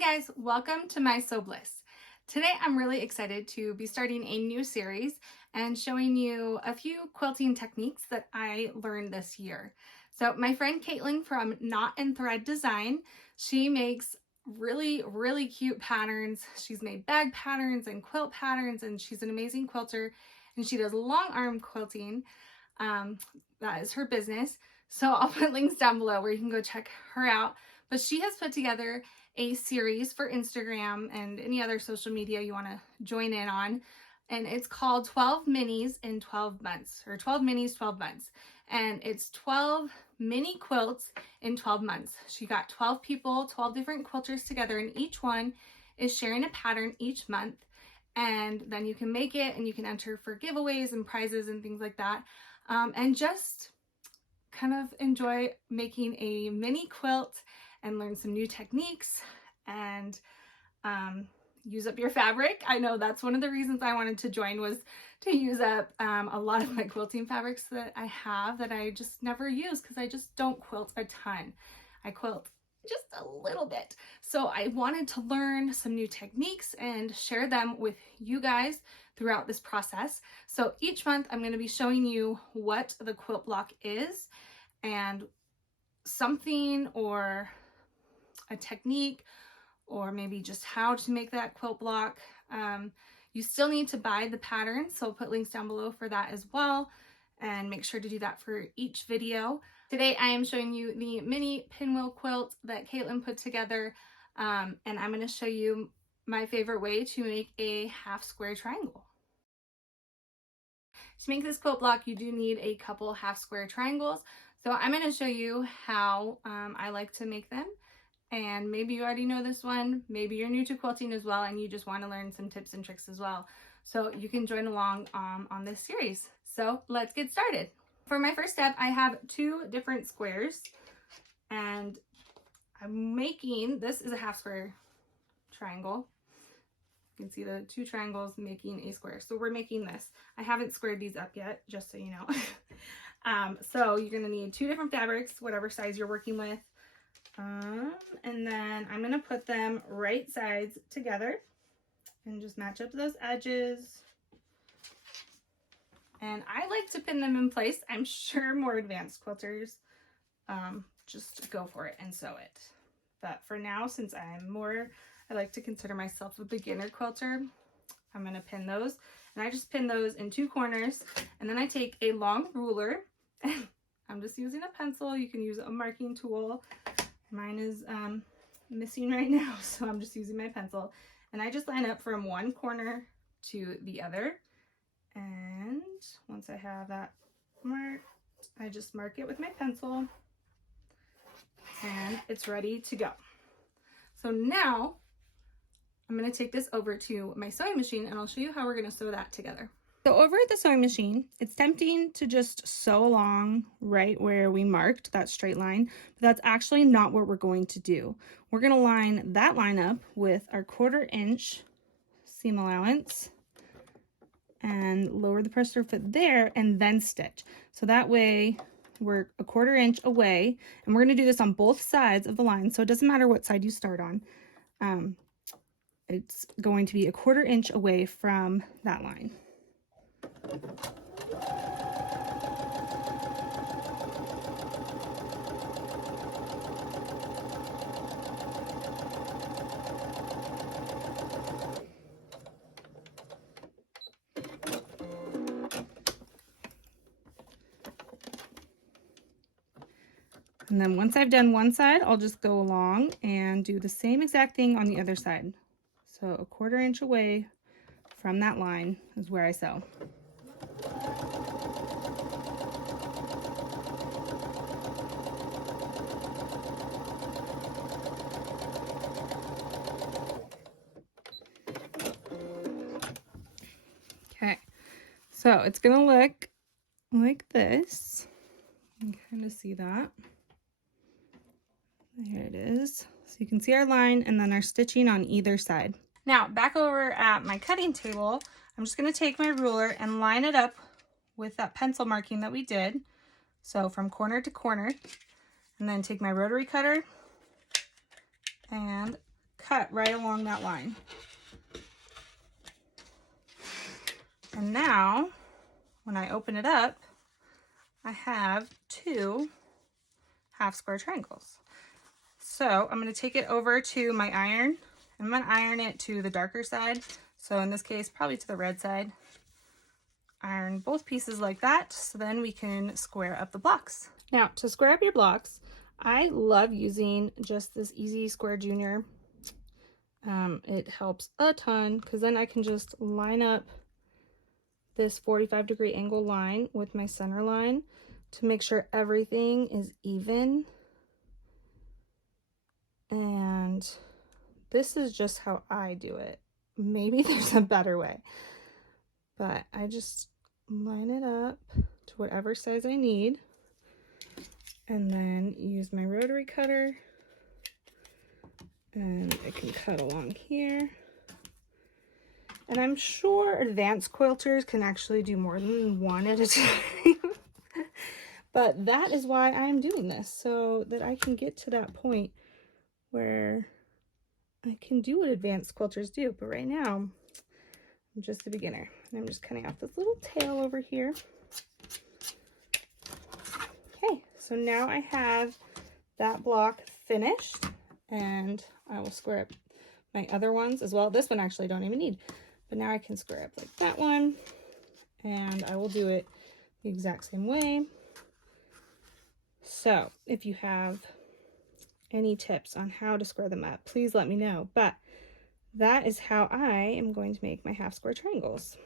guys, welcome to My Sew Bliss. Today I'm really excited to be starting a new series and showing you a few quilting techniques that I learned this year. So my friend Caitlin from Knot and Thread Design, she makes really cute patterns. She's made bag patterns and quilt patterns, and she's an amazing quilter, and she does long arm quilting. That is her business. So I'll put links down below where you can go check her out. But she has put together a series for Instagram and any other social media you want to join in on. And it's called 12 Minis in 12 Months, or 12 Minis, 12 Months. And it's 12 mini quilts in 12 months. She got 12 people, 12 different quilters together, and each one is sharing a pattern each month. And then you can make it and you can enter for giveaways and prizes and things like that. And just kind of enjoy making a mini quilt and learn some new techniques and use up your fabric. I know that's one of the reasons I wanted to join, was to use up a lot of my quilting fabrics that I have that I just never use because I just don't quilt a ton. I quilt just a little bit. So I wanted to learn some new techniques and share them with you guys throughout this process. So each month I'm going to be showing you what the quilt block is and something or a technique, or maybe just how to make that quilt block. You still need to buy the pattern, so I'll put links down below for that as well, and make sure to do that for each video. Today I am showing you the mini pinwheel quilt that Caitlin put together, and I'm going to show you my favorite way to make a half square triangle. To make this quilt block, you do need a couple half square triangles, so I'm going to show you how I like to make them. And maybe you already know this one, maybe you're new to quilting as well and you just want to learn some tips and tricks as well. So you can join along on this series. So let's get started. For my first step, I have two different squares, and I'm making, this is a half square triangle. You can see the two triangles making a square. So we're making this. I haven't squared these up yet, just so you know. So you're going to need two different fabrics, whatever size you're working with. And then I'm going to put them right sides together and just match up those edges. And I like to pin them in place. I'm sure more advanced quilters just go for it and sew it. But for now, since I like to consider myself a beginner quilter, I'm going to pin those. And I just pin those in two corners. And then I take a long ruler. I'm just using a pencil. You can use a marking tool. Mine is missing right now, so I'm just using my pencil. And I just line up from one corner to the other. And once I have that marked, I just mark it with my pencil. And it's ready to go. So now I'm going to take this over to my sewing machine and I'll show you how we're going to sew that together. So over at the sewing machine, it's tempting to just sew along right where we marked that straight line, but that's actually not what we're going to do. We're going to line that line up with our 1/4 inch seam allowance and lower the pressure foot there and then stitch. So that way we're a 1/4 inch away, and we're going to do this on both sides of the line. So it doesn't matter what side you start on. It's going to be a 1/4 inch away from that line. And then once I've done one side, I'll just go along and do the same exact thing on the other side. So a 1/4 inch away from that line is where I sew. Okay, so it's gonna look like this. You can kind of see that. There it is. So you can see our line and then our stitching on either side. Now back over at my cutting table, I'm just going to take my ruler and line it up with that pencil marking that we did. So from corner to corner, and then take my rotary cutter and cut right along that line. And now, when I open it up, I have 2 half square triangles. So I'm going to take it over to my iron. I'm going to iron it to the darker side. So in this case, probably to the red side. Iron both pieces like that, so then we can square up the blocks. Now, to square up your blocks, I love using just this Easy Square Junior. It helps a ton because then I can just line up this 45-degree angle line with my center line to make sure everything is even. And this is just how I do it. Maybe there's a better way, but I just line it up to whatever size I need and then use my rotary cutter, and I can cut along here. And I'm sure advanced quilters can actually do more than one at a time. But that is why I'm doing this, so that I can get to that point where I can do what advanced quilters do. But right now, I'm just a beginner. And I'm just cutting off this little tail over here. Okay, so now I have that block finished, and I will square up my other ones as well. This one actually I don't even need, but now I can square up like that one, and I will do it the exact same way. So if you have any tips on how to square them up, please let me know. But that is how I am going to make my half square triangles.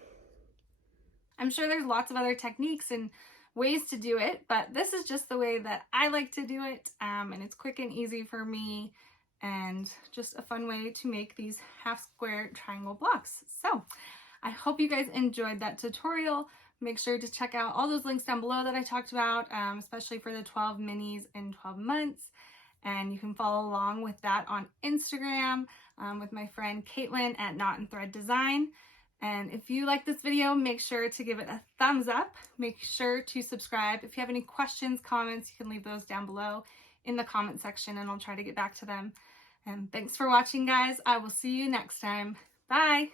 I'm sure there's lots of other techniques and ways to do it, but this is just the way that I like to do it, and it's quick and easy for me, and just a fun way to make these half square triangle blocks. So I hope you guys enjoyed that tutorial. Make sure to check out all those links down below that I talked about, especially for the 12 minis in 12 months. And you can follow along with that on Instagram with my friend Caitlin at Knot and Thread Design. And if you like this video, make sure to give it a thumbs up. Make sure to subscribe. If you have any questions, comments, you can leave those down below in the comment section and I'll try to get back to them. And thanks for watching, guys. I will see you next time. Bye.